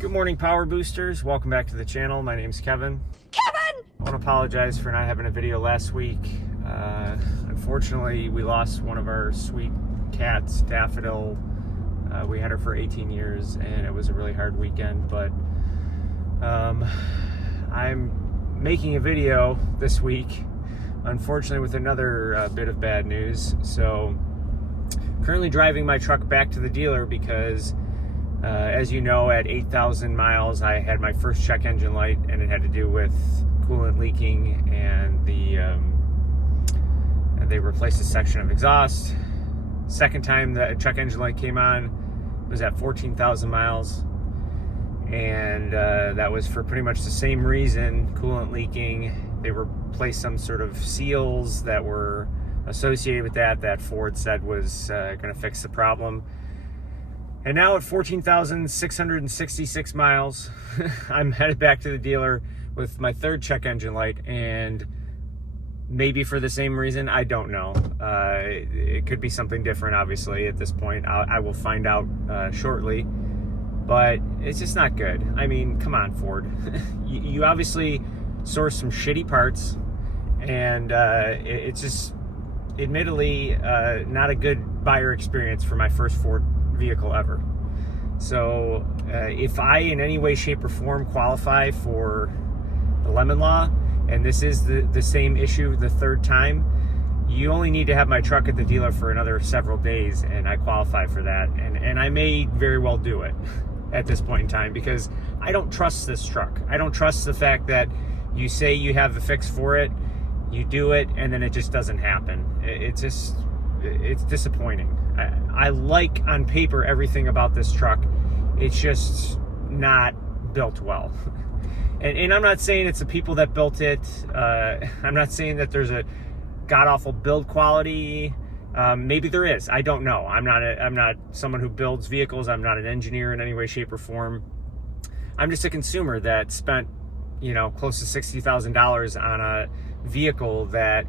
Good morning, Power Boosters. Welcome back to the channel. My name's Kevin. I want to apologize for not having a video last week. Unfortunately, we lost one of our sweet cats, Daffodil. We had her for 18 years, and it was a really hard weekend, but I'm making a video this week, unfortunately, with another bit of bad news. So, currently driving my truck back to the dealer because as you know, at 8,000 miles, I had my first check engine light, and it had to do with coolant leaking, and they replaced a section of exhaust. Second time the check engine light came on was at 14,000 miles, and that was for pretty much the same reason, coolant leaking. They replaced some sort of seals that were associated with that Ford said was going to fix the problem. And now at 14,666 miles, I'm headed back to the dealer with my third check engine light, and maybe for the same reason, I don't know. It could be something different, obviously, at this point. I will find out shortly, but it's just not good. I mean, come on, Ford. You obviously sourced some shitty parts, and it's just, admittedly, not a good buyer experience for my first Ford vehicle ever. So if I in any way, shape, or form qualify for the lemon law, and this is the same issue the third time, you only need to have my truck at the dealer for another several days, and I qualify for that, and I may very well do it at this point in time, because I don't trust this truck. I don't trust the fact that you say you have the fix for it, you do it, and then it just doesn't happen. It's disappointing. I like on paper everything about this truck. It's just not built well. And I'm not saying it's the people that built it. I'm not saying that there's a god-awful build quality. Maybe there is. I don't know. I'm not someone who builds vehicles. I'm not an engineer in any way, shape, or form. I'm just a consumer that spent, close to $60,000 on a vehicle that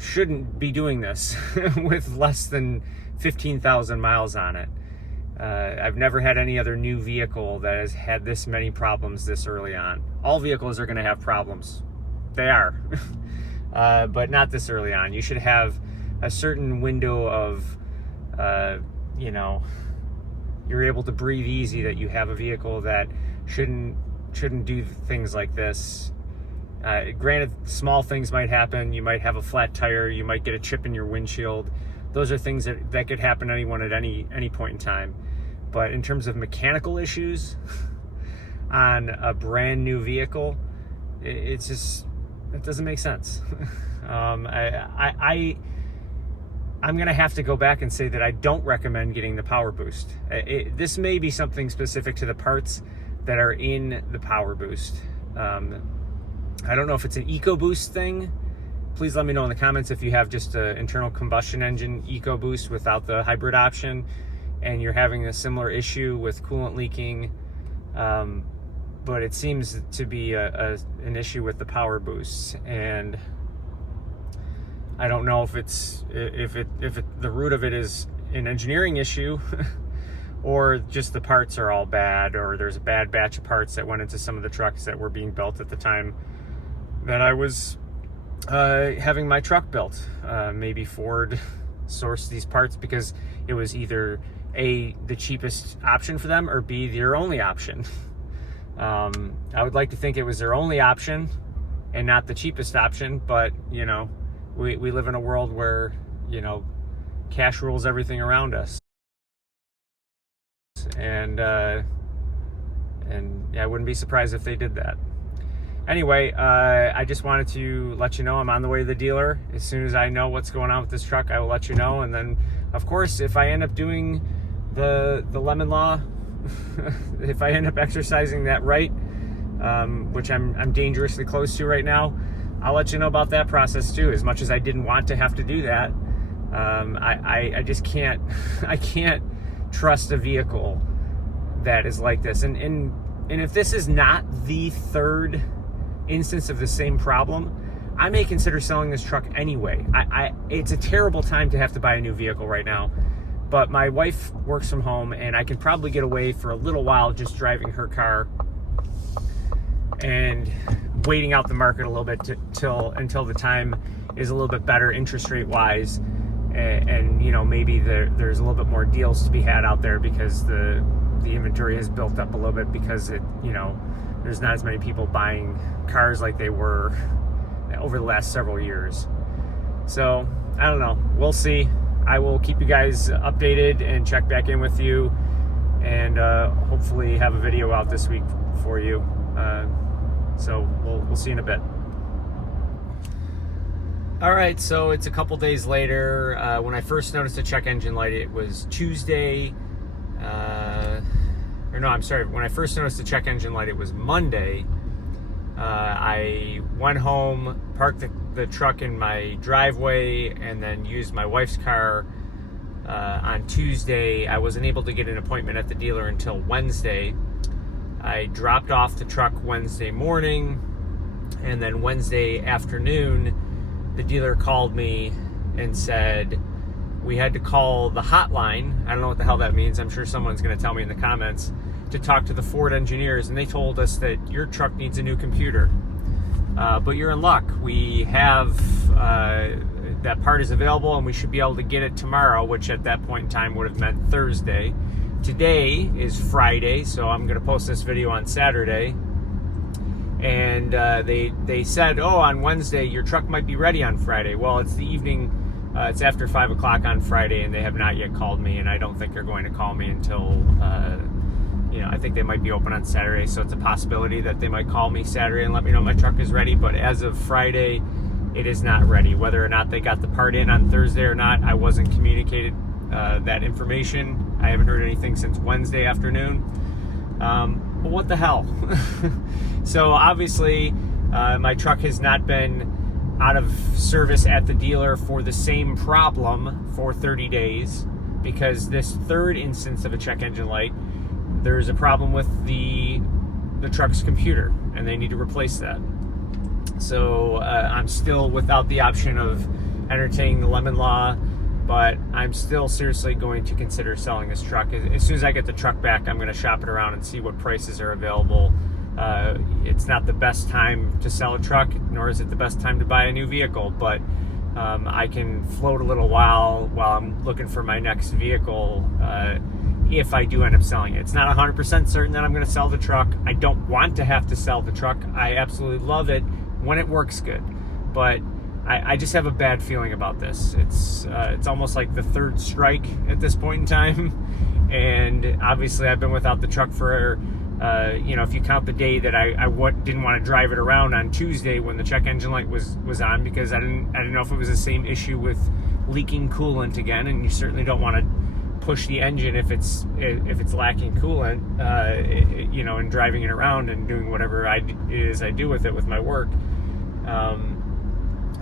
shouldn't be doing this with less than 15,000 miles on it. I've never had any other new vehicle that has had this many problems this early on. All vehicles are going to have problems. They are. But not this early on. You should have a certain window of, you're able to breathe easy, that you have a vehicle that shouldn't do things like this. Granted, small things might happen. You might have a flat tire. You might get a chip in your windshield. Those are things that could happen to anyone at any point in time. But in terms of mechanical issues on a brand new vehicle, it doesn't make sense. I'm gonna have to go back and say that I don't recommend getting the Powerboost. This may be something specific to the parts that are in the Powerboost. I don't know if it's an EcoBoost thing. Please let me know in the comments if you have just an internal combustion engine EcoBoost without the hybrid option, and you're having a similar issue with coolant leaking. But it seems to be an issue with the Powerboost, and I don't know if the root of it is an engineering issue, or just the parts are all bad, or there's a bad batch of parts that went into some of the trucks that were being built at the time that I was having my truck built. Maybe Ford sourced these parts because it was either A, the cheapest option for them, or B, their only option. I would like to think it was their only option and not the cheapest option, but we live in a world where cash rules everything around us, and I wouldn't be surprised if they did that. Anyway, I just wanted to let you know I'm on the way to the dealer. As soon as I know what's going on with this truck, I will let you know. And then, of course, if I end up doing the lemon law, if I end up exercising that right, which I'm dangerously close to right now, I'll let you know about that process too. As much as I didn't want to have to do that, I just can't. I can't trust a vehicle that is like this. And if this is not the third instance of the same problem, I may consider selling this truck anyway. It's a terrible time to have to buy a new vehicle right now. But my wife works from home, and I can probably get away for a little while just driving her car and waiting out the market a little bit until the time is a little bit better interest rate wise, and you know, maybe there's a little bit more deals to be had out there because the inventory has built up a little bit because there's not as many people buying cars like they were over the last several years. So I don't know, we'll see. I will keep you guys updated and check back in with you, and hopefully have a video out this week for you. So we'll see in a bit. All right, so it's a couple days later. When I first noticed the check engine light, it was Tuesday. When I first noticed the check engine light, it was Monday. I went home, parked the truck in my driveway, and then used my wife's car on Tuesday. I wasn't able to get an appointment at the dealer until Wednesday. I dropped off the truck Wednesday morning, and then Wednesday afternoon, the dealer called me and said we had to call the hotline. I don't know what the hell that means. I'm sure someone's going to tell me in the comments, to talk to the Ford engineers, and they told us that your truck needs a new computer. But you're in luck. We have that part is available, and we should be able to get it tomorrow, which at that point in time would have meant Thursday. Today is Friday, so I'm going to post this video on Saturday. And they said, oh, on Wednesday your truck might be ready on Friday. Well, it's the evening. It's after 5 o'clock on Friday, and they have not yet called me, and I don't think they're going to call me until I think they might be open on Saturday, so it's a possibility that they might call me Saturday and let me know my truck is ready. But as of Friday, it is not ready. Whether or not they got the part in on Thursday or not, I wasn't communicated that information. I haven't heard anything since Wednesday afternoon. But what the hell? So obviously, my truck has not been out of service at the dealer for the same problem for 30 days because this third instance of a check engine light, there's a problem with the truck's computer, and they need to replace that. So I'm still without the option of entertaining the lemon law, but I'm still seriously going to consider selling this truck. As soon as I get the truck back, I'm going to shop it around and see what prices are available. It's not the best time to sell a truck, nor is it the best time to buy a new vehicle, but I can float a little while I'm looking for my next vehicle if I do end up selling it. It's not 100% certain that I'm going to sell the truck. I don't want to have to sell the truck. I absolutely love it when it works good, but I just have a bad feeling about this. It's almost like the third strike at this point in time, and obviously I've been without the truck for if you count the day that I didn't want to drive it around on Tuesday when the check engine light was on, because I didn't know if it was the same issue with leaking coolant again, and you certainly don't want to push the engine if it's lacking coolant, and driving it around and doing whatever I do with it with my work.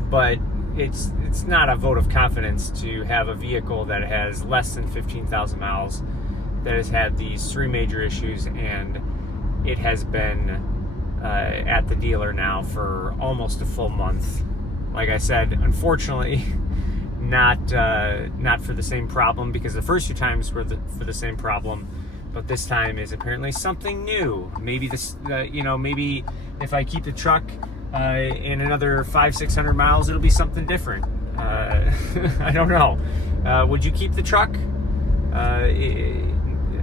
But it's not a vote of confidence to have a vehicle that has less than 15,000 miles that has had these three major issues, and it has been at the dealer now for almost a full month. Like I said, unfortunately, not for the same problem, because the first two times were for the same problem, but this time is apparently something new. Maybe maybe if I keep the truck in another 500-600 miles, it'll be something different. I don't know. Would you keep the truck?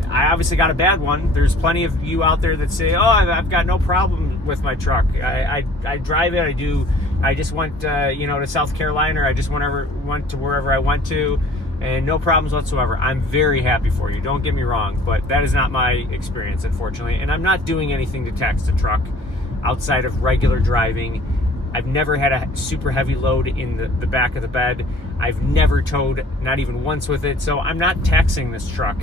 I obviously got a bad one. There's plenty of you out there that say, oh, I've got no problem with my truck. I drive it. I just went to South Carolina, or I just went to wherever I went to, and no problems whatsoever. I'm very happy for you. Don't get me wrong, but that is not my experience, unfortunately. And I'm not doing anything to tax the truck outside of regular driving. I've never had a super heavy load in the back of the bed. I've never towed, not even once with it. So I'm not taxing this truck.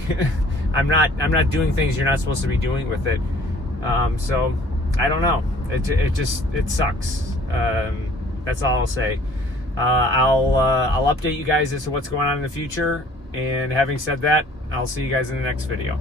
I'm not doing things you're not supposed to be doing with it. So I don't know. It sucks. That's all I'll say. I'll update you guys as to what's going on in the future. And having said that, I'll see you guys in the next video.